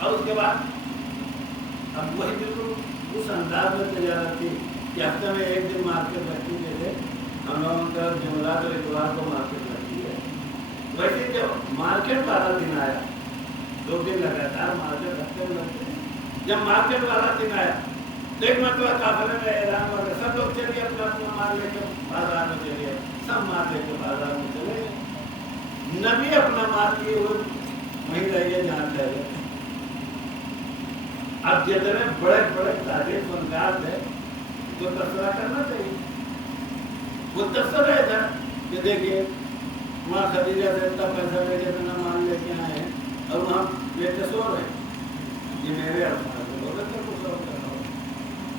اور اس کے بعد اب وہی بالکل اس انداز میں تجارت تھی کہ ہفتے میں ایک دن مارکیٹ رکھتی تھے ہم لوگوں کا جمعرات اور اتوار کو مارکیٹ لگتی ہے. ویسے جب مارکیٹ والا دن آیا 2 دن لگاتار مارکیٹ ہفتے میں لگتے ہیں. جب مارکیٹ والا دن آیا تو ایک مرتبہ قافلے میں اعلان ہوا کہ سب لوگ چلیے اپنا اپنا مال لے کے بازار میں چلیے. سب مال لے کے بازار میں چلے گئے. نبی اپنا مال لیے ہوئے وہیں رہیے جہاں رہے. اب جتنے بڑے بڑے تاجر فنکار تھے تو تبصرہ کرنا چاہیے. وہ تبصرہ ہے تھا کہ دیکھیے وہاں خدیجہ سے اتنا پیسہ لے کے اتنا مال لے کے آئے ہیں اور وہاں بیٹے سو رہے ہیں. یہ میرے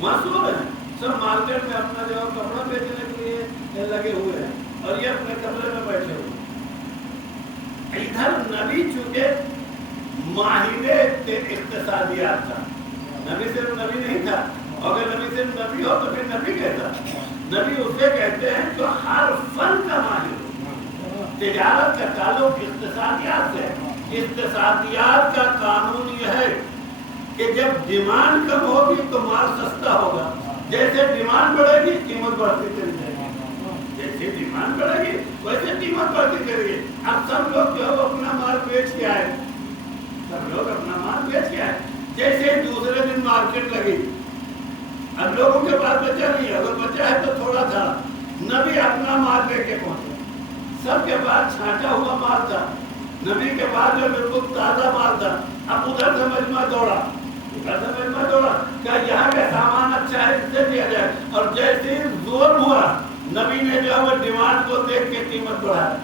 وہاں سو رہے ہیں. سب مارکیٹ میں اپنا جو کپڑا بیچنے کے لیے لگے ہوئے ہیں اور یہ اپنے کمرے میں بیٹھے ہوئے ہیں. ادھر نبی چونکہ ماہر اقتصادیات تھا. نبی صرف نبی نہیں تھا. اگر نبی صرف نبی ہو تو پھر نبی کہتا. نبی اسے کہتے ہیں جو ہر فن کا ماہر ہو. تجارت کا تعلق اقتصادیات سے. اقتصادیات کا قانون یہ ہے کہ جب ڈیمانڈ کم ہوگی تو مال سستا ہوگا. جیسے ڈیمانڈ بڑھے گی قیمت بڑھتی چلی جائے گی. جیسے ڈیمانڈ بڑھے گی ویسے قیمت بڑھتی چلی گی. اب سب لوگ جو اپنا مال بیچ کے آئے. سب لوگ اپنا مال بیچ کے آئے. جیسے دوسرے دن مارکیٹ لگی اب لوگوں کے پاس بچہ نہیں ہے. اگر بچہ ہے تو تھوڑا تھا. نبی اپنا مال لے کے پہنچے. سب کے پاس چھانٹا ہوا مال تھا. نبی کے پاس جو بالکل تازہ مال تھا. اب ادھر سے مجمع دوڑا کہ یہاں کا سامان اچھا ہے اس سے دیا جائے. اور جیسے زور ہوا نبی نے جو ہے وہ ڈیمانڈ کو دیکھ کے قیمت بڑھایا.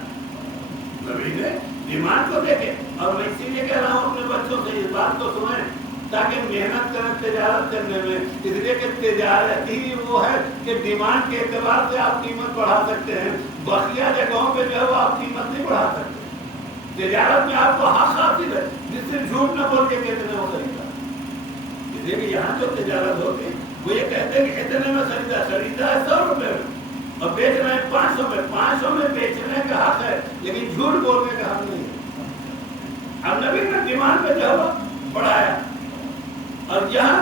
نبی نے ڈیمانڈ کو دیکھے. اور میں اسی لیے کہہ رہا ہوں اپنے بچوں سے اس بات کو سنیں تاکہ محنت کریں تجارت کرنے میں. اس لیے کہ تجارت ہی وہ ہے کہ ڈیمانڈ کے اعتبار سے آپ قیمت بڑھا سکتے ہیں. بقیہ جگہوں پہ جو ہے وہ آپ قیمت نہیں بڑھا سکتے. تجارت میں آپ کو حق حاصل ہے جس سے جھوٹ نہ بول کے کہتے ہیں وہ خریدا. اس لیے کہ یہاں جو تجارت ہوتی وہ یہ کہتے ہیں کہ اتنے میں خریدا ہے 100 روپے میں اور بیچ رہے ہیں 500 میں. 500 میں بیچنے کا حق ہے لیکن جھوٹ بولنے کا حق نہیں ہے. اب نبی نے ڈیمانڈ پہ جو ہے بڑھایا اور یہاں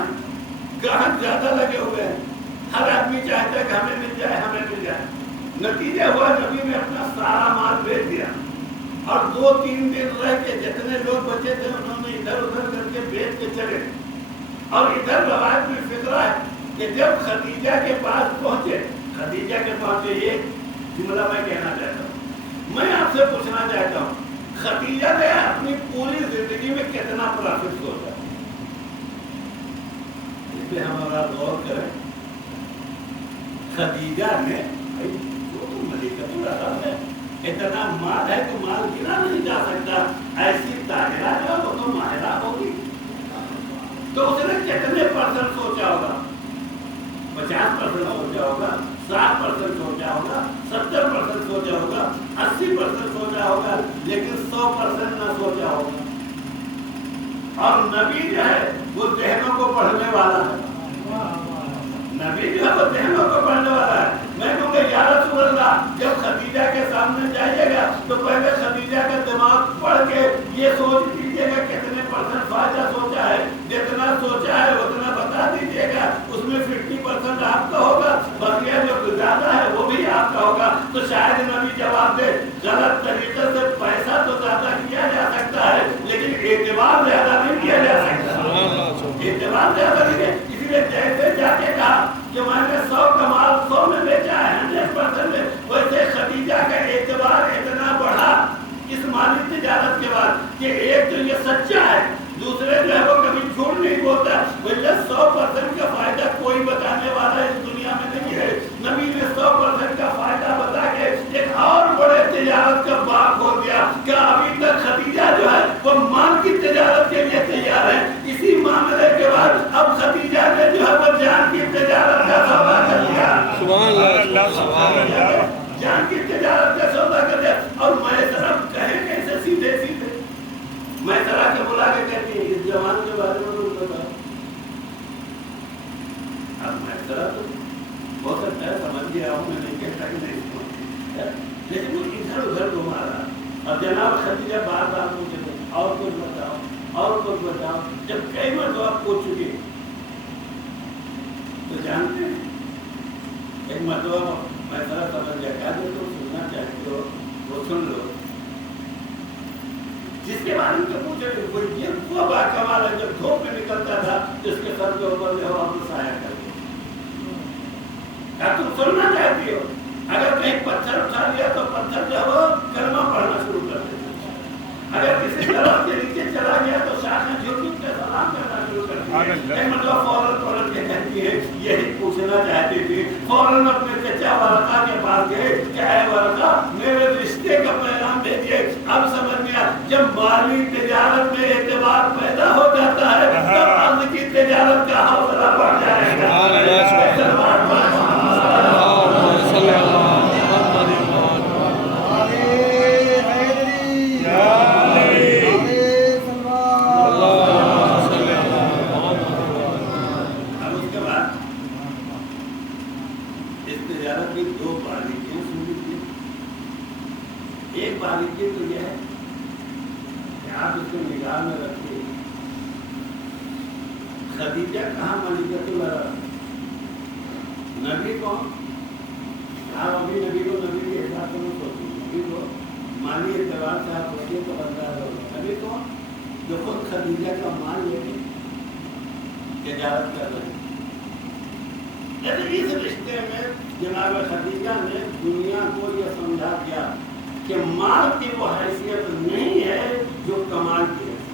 گاہک زیادہ لگے ہوئے ہیں. ہر آدمی چاہتا ہے کہ ہمیں مل جائے ہمیں مل جائے. نتیجہ ہوا نبی نے اپنا سارا مال بیچ دیا اور 2-3 دن رہ کے جتنے لوگ بچے تھے انہوں نے ادھر ادھر کر کے بیچ کے چلے. اور ادھر روایت میں فکرہ ہے کہ جب خدیجہ کے پاس پہنچے ایک جملہ میں کہنا چاہتا ہوں. میں آپ سے پوچھنا چاہتا ہوں خدیجہ نے اپنی پوری زندگی میں کتنا پرافٹ سوچا؟ اس پہ ہمارا غور کریں. خدیجہ نے ملکۃ العرب ہے اتنا مال ہے تو مال گنا نہیں جا سکتا. ایسی تاجرہ جو وہ تو ماہرہ ہوگی. تو اس نے کتنے % سوچا ہوگا؟ 50% سوچا ہوگا, 60% سوچا ہوگا, 70% سوچا ہوگا, 80% سوچا ہوگا, لیکن 100% نہ سوچا ہوگا. اور نبی جو ہے وہ ذہنوں کو پڑھنے والا ہے. نبی جو ہے وہ ذہنوں کو پڑھنے والا ہے. میں کہوں گا یا رسول اللہ جب خدیجہ کے سامنے جائیے گا تو پہلے خدیجہ کا دماغ پڑھ کے یہ سوچ لیجیے گا کتنے % فائدہ سوچا ہے. جتنا سوچا ہے اتنا بتا دیجیے گا. اس میں 50% آپ کا ہوگا, بقیہ جو زیادہ ہے وہ بھی آپ کا ہوگا. تو شاید نبی جواب دے غلط طریقے سے پیسہ تو زیادہ کیا جا سکتا ہے لیکن اعتبار زیادہ نہیں کیا جا سکتا. اعتبار زیادہ نہیں ہے. اسی لیے جیسے جا کے کہا کہ میں نے 100 کا مال 100 میں بیچا ہے 100% میں, ویسے خدیجہ کا اعتبار اتنا بڑھا اس مالی تجارت کے بعد کہ ایک تو یہ سچا ہے, دوسرے جو ہے وہ کبھی جھوٹ نہیں بولتا. بھیا 100% کا فائدہ کوئی بتانے والا اس دنیا میں نہیں ہے. نبی نے 100% کا فائدہ بتا کے ایک اور بڑے تجارت کا باب کھول دیا کہ ابھی تک خدیجہ جو ہے وہ مال کی تجارت کے لیے تیار ہے. اسی معاملے کے بعد اب خدیجہ نے جو ہے وہ جان کی تجارت کا سودا کر دیا. سبحان اللہ. جان کی تجارت کا سودا کر دیا. اور میں طرف کہیں کیسے سیدھے میں طرح کے بلا کے کہتی ہیں اس جوان کے بارے میں کچھ بتا. اب میں طرح تو ہو سکتا ہے سمجھ گیا ہوں, میں نہیں کہتا کہ نہیں سمجھ, لیکن وہ ادھر ادھر گھما رہا. اور جناب خدیجہ بار بار پوچھے تھے اور کچھ بتاؤ اور کو بچاؤ. جب کئی مرتبہ پوچھ چکے تو جانتے ہیں ایک مرتبہ میں ذرا سمجھ گیا کیا جو تم سننا چاہتے ہو وہ سن لو. جس کے بارے میں پوچھے وہ باکمال ہے جب دھوپ میں نکلتا تھا جس کے سر کے اوپر جو ہوا کو سایہ کر دیا. کیا تم سننا چاہتی ہو؟ اگر کہیں پتھر اٹھا لیا تو پتھر جو ہے کلمہ پڑھنا شروع کر دیتا. اگر کسی درخت کے نیچے چلا گیا تو شاخیں جھک جھک کے سلام کرنا شروع کر دیا. مطلب فوراً کے کہتی ہے یہی پوچھنا چاہتی تھی. فوراً اپنے چچا ورقہ کے پاس گئے کہ اے ورقہ میرے رشتے کا پیغام بھیجیے. اب سمجھ گیا جب مالی تجارت میں اعتبار پیدا ہو جاتا ہے تب ارض کی تجارت کا حوصلہ بڑھ جائے گا. باریکی تو یہ ہے کہ آپ اس کو نگاہ میں رکھیے. خدیجہ کہاں ملکۃ العرب؟ نبی کون؟ آپ ابھی نبی کو نبی کے حساب سے نہیں سوچیں. نبی کو مالی اعتبار سے آپ سوچیے تو بندہ ہوگا. نبی کون؟ جو خود خدیجہ کا مال لے کے تجارت کر رہے ہیں. اس رشتے میں جناب خدیجہ نے دنیا کو یہ سمجھا دیا کہ مال کی وہ حیثیت نہیں ہے جو کمال کی حیثیت.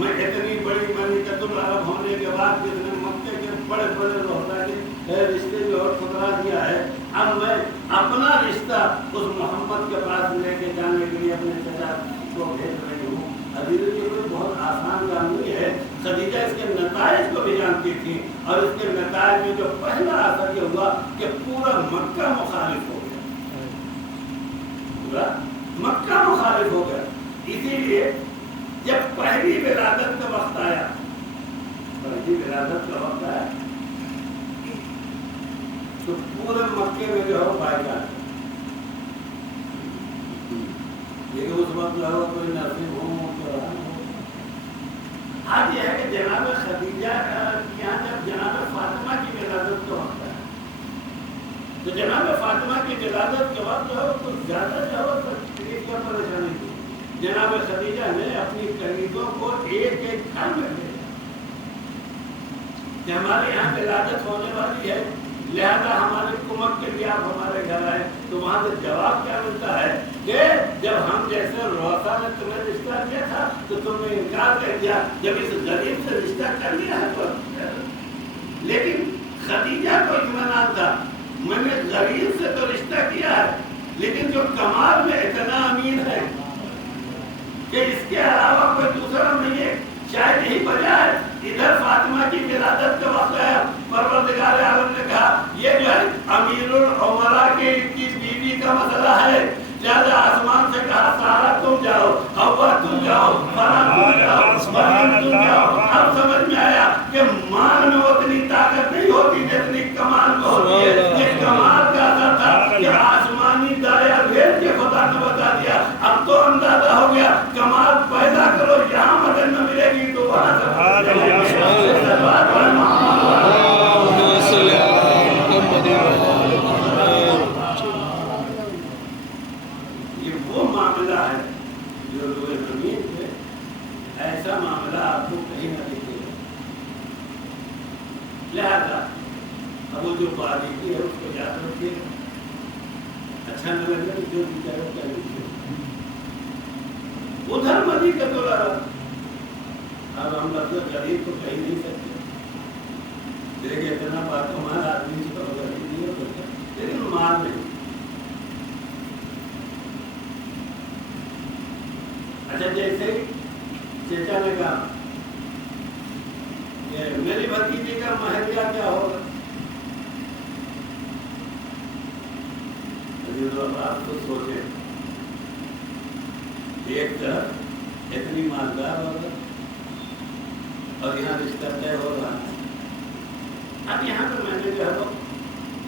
میں اتنی بڑی ملکۃ العرب ہونے کے بعد جس نے مکے کے بڑے بڑے روحانی رشتے جو اور ٹھکرا دیا ہے, اب میں اپنا رشتہ اس محمد کے پاس لے کے جانے کے لیے اپنے چچا کو بھیج رہی ہوں. حضرت یہ کوئی بہت آسان کام نہیں ہے. خدیجہ اس کے نتائج کو بھی جانتی تھی اور اس کے نتائج میں جو پہلا اثر یہ ہوا کہ پورا مکہ مخالف ہو گیا. مکہ مخالف ہو گیا. اسی لیے جب پہلی ولادت کا وقت آیا تو پورے مکے میں جو ہے بائیکاٹ. لیکن اس وقت جو ہے کوئی نرسنگ ہوم ہو. آج یہ ہے کہ جناب خدیجہ یہاں جب جناب فاطمہ کی ولادت کا وقت ہے تو جناب فاطمہ کی ولادت کے وقت جو ہے کچھ زیادہ جو ہے تکلیف کا پریشانی تھی. جناب خدیجہ نے اپنی قریبوں کو ایک ایک گھر میں بھیجا کہ ہمارے یہاں ولادت ہونے والی ہے, لہذا ہمارے کمک کے لیے آپ ہمارے گھر آئے. تو وہاں سے جواب کیا ملتا ہے کہ جب ہم جیسے روسا نے تمہیں رشتہ کیا تھا تو تم نے انکار کر دیا, جب اس غریب سے رشتہ کر لیا ہے تو. لیکن خدیجہ کو اطمینان تھا میں نے غریب سے تو رشتہ کیا ہے لیکن جو کمال میں اتنا امیر ہے کہ اس کے علاوہ کوئی دوسرا نہیں ہے. شاید یہی وجہ ہے ادھر فاطمہ کی ولادت کا وقت ہے, پروردگار عالم نے کہا یہ جو ہے امیر العمراء کی بیوی کا مسئلہ ہے, لہذا آسمان سے کہا سارا تم جاؤ, حوا تم جاؤ, فرحان تم جاؤ, مریم تم جاؤ. اب سمجھ میں آیا کہ مال میں اتنی طاقت نہیں ہوتی جتنی کمال کو ہوتی ہے. یہ کمال کا اثر تھا کہ آسمانی دایا بھیج کے خدا نے بتا دیا. اب تو اندازہ ہو گیا کمال پیدا کرو, یہاں مدد نہ ملے گی تو وہاں سے معاملہ ہے جو لوگ زمین پہ ایسا معاملہ آپ کو کہیں نہ دکھے گا. لہذا اب وہ جو باریکی ہے اس کو یاد رکھیے. اچھا نہ لگے جو تجارت کر لیجیے. ادھر ملکۃ العرب, اب ہم لفظ غریب تو کہیں نہیں سکتے. دیکھیں اتنا بات ہمارا آدمی سے تو غریب نہیں ہو سکتا, لیکن مال نہیں. اچھا جیسے چچا نے کہا کہ میری بھتیجی کا مہریہ کیا ہوگا, آپ تو سوچے ایک طرف اتنی مالدار ہوگا اور یہاں رشتہ طے ہو رہا ہے. اب یہاں پہ میں نے جو ہے وہ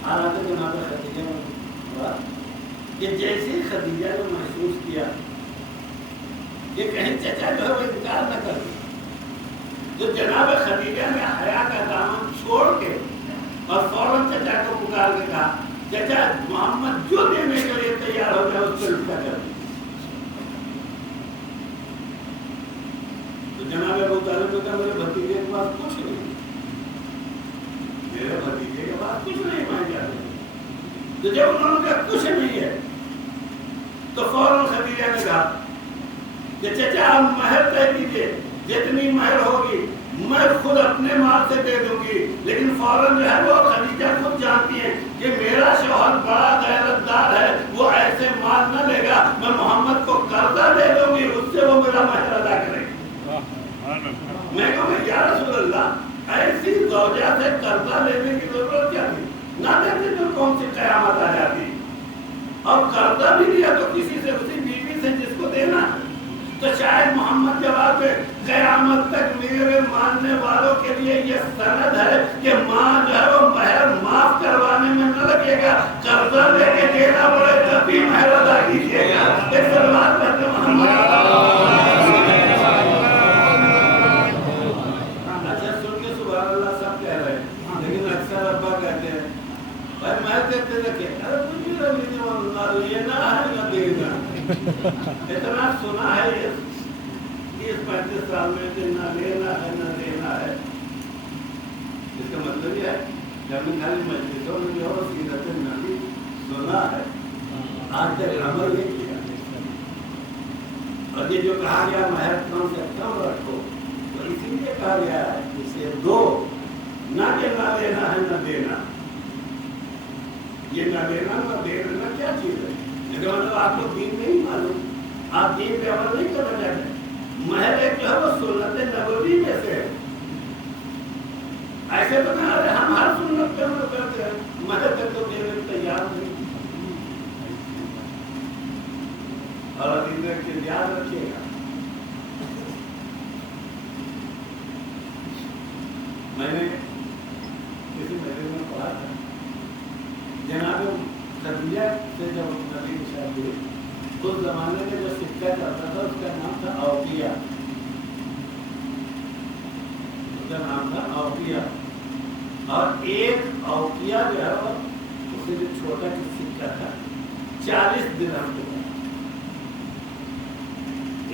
حالات جناب خدیجہ میں کہ جیسے خدیجہ نے محسوس کیا یہ کہیں چچا جو ہے وہ انکار نہ کر دے. تو جناب خدیجہ نے حیا کا دامن چھوڑ کے اور فوراً چچا کو پکار کے کہا چچا محمد جو دینے کے لیے تیار ہو جائے اس کو لٹا کر دیں. تو جناب ابو طالب نے کہا میرے بھتیجے کے پاس کچھ نہیں, میرے بھتیجے کے پاس کچھ نہیں مان جاتے. تو جب انہوں نے کہا کچھ نہیں ہے تو فوراً خدیجہ نے کہا کہ چچا آپ مہر طے کیجیے, جتنی مہر ہوگی میں خود اپنے مال سے دے دوں گی. لیکن فوراً جو ہے وہ خدیجہ خود جانتی ہے کہ میرا شوہر بڑا غیرتدار ہے, وہ ایسے مال نہ لے گا, میں محمد کو قرضہ دے دوں گی, اس سے وہ میرا مہر ادا کرے گی. میں کہوں گا یا رسول اللہ ایسی زوجہ سے قرضہ لینے کی ضرورت کیا تھی, نہ دیتے تو کون سی قیامت آ جاتی. اور قرضہ بھی دیا تو کسی سے اسی بیوی سے جس کو دینا, تو شاید محمد جواب میں قیامت تک میرے ماننے والوں کے لیے یہ سند ہے کہ ماں جو ہے وہ مہر معاف کروانے میں نہ لگے گا, قرضہ لے کے دینا پڑے تب بھی مہر ادا کیجیے گا. ایک سلوات پڑھتے محمد. اچھا سن کے سبحان اللہ سب کہہ رہے ہیں, لیکن اکثر ابا کہتے ہیں بھائی مہر دیتے رکھے, ارے کچھ بھی رہی یہ نہ ہے نہ دینا. اتنا سنا ہے یہ 30-35 سال میں کہ نہ لینا ہے نہ دینا ہے. اس کا مطلب یہ ہے کہ ہم نے خالی مجلسوں میں جو سیرت نبی سنا ہے, آج تک عمل نہیں کیا. اور یہ جو کہا گیا مہر کم سے کم رکھو, تو اسی لیے کہا گیا ہے اسے دو, نہ کہ نہ لینا ہے نہ دینا. یہ نہ لینا نہ دینا کیا چیز ہے؟ لیکن مطلب آپ کو دین نہیں معلوم, آپ دین پہ عمل نہیں کرنا چاہتے. مہر ایک جو ہے وہ سنت نبوی میں سے ہے. ایسے تو کہا رہے ہم ہر سنت پہ عمل کرتے ہیں, مہر تک تو دینے کو تیار نہیں. اور ابھی تک یاد رکھیے گا, میں نے کسی مہینے میں پڑھا تھا جناب خدیجہ سے جب نبی کی شادی ہوئی, اس زمانے میں جو سکہ چلتا تھا اس کا نام تھا اوقیہ, اس کا نام تھا اوقیہ. اور ایک اوقیہ جو ہے وہ اس سے جو چھوٹا سکہ تھا 40 درہم کے برابر.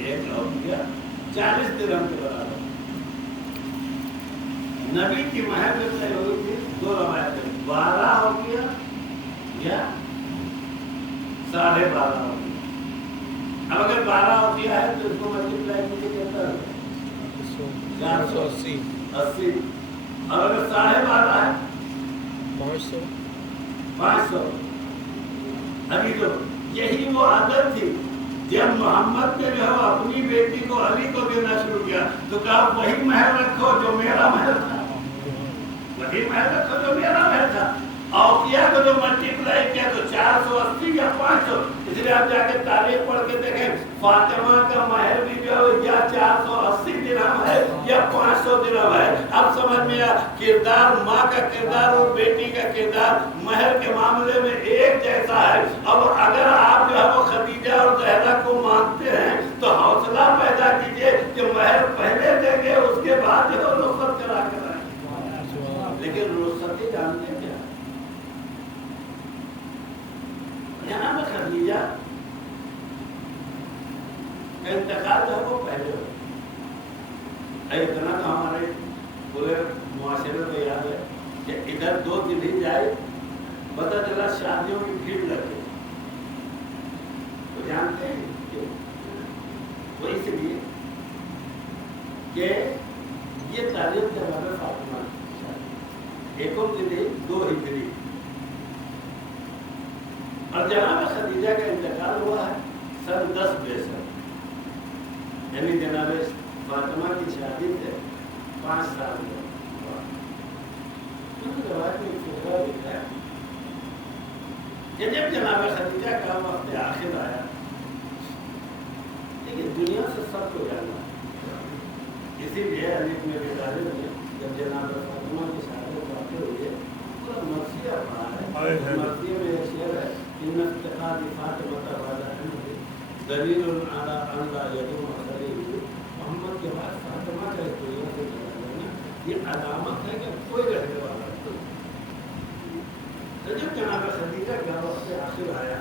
ایک اوقیہ 40 درہم کے برابر. نبی کی مہر جو طے ہوئی تھی دو روایتیں, 12 اوقیہ یا 12.5 اوقیہ. اب اگر 12 اوقیہ ہے تو اس کو ملٹیپلائی کیجیے کتنا ہے 480. اور اگر 12.5 ہے 500. ابھی تو یہی وہ عادت تھی جب محمد نے جو ہے اپنی بیٹی کو علی کو دینا شروع کیا تو کہا وہی مہر رکھو جو میرا مہر تھا, وہی مہر رکھو جو میرا مہر تھا. اوقیہ کو جو ملٹیپلائی کیا تو 480 یا 500. اس لیے آپ جا کے تاریخ پڑھ کے دیکھیں فاطمہ کا مہر بھی جو ہے یا 480 درہم ہے یا 500 درہم ہے. اب سمجھ میں آیا کردار, ماں کا کردار اور بیٹی کا کردار مہر کے معاملے میں ایک جیسا ہے. اب اگر آپ جو ہے وہ خدیجہ اور زہرا کو مانتے ہیں تو حوصلہ پیدا کیجیے کہ مہر پہلے دیں گے, اس کے بعد جو ہے رخصت کرا کر آئیں. لیکن رخصت ہی جانتے ہیں کیا, جناب خدیجہ کا انتقال جو ہے وہ پہلے ہو. اتنا تو ہمارے پورے معاشرے میں یاد ہے کہ ادھر 2 دن ہی جائے پتہ چلا شادیوں کی بھیڑ لگ گئی. تو جانتے ہیں کہ وہ اس لیے کہ یہ تاریخ جب ہمیں فاطمہ 1 دن 2 ہجری اور جناب خدیجہ کا انتقال ہوا ہے سن 1062. یعنی جناب فاطمہ کی شادی سے 5 سال ہوا. روایت میں فقرہ لکھا ہے کہ جب جناب خدیجہ کا وقت آخر آیا, لیکن دنیا سے سب کو جانا, اسی لیے علی بن ابی طالب نے جب جناب فاطمہ کی شادی واقع ہوئی ہے پورا مرثیہ پڑھا ہے. مرثیے میں ایک شعر ہے ان افتقاد فاطمہ بعد دلیل علی ان لا یدوم یہ علامت ہے کہ کوئی رہنے والا ہے۔ تو جب جناب خدیجہ کا وقت آخر آیا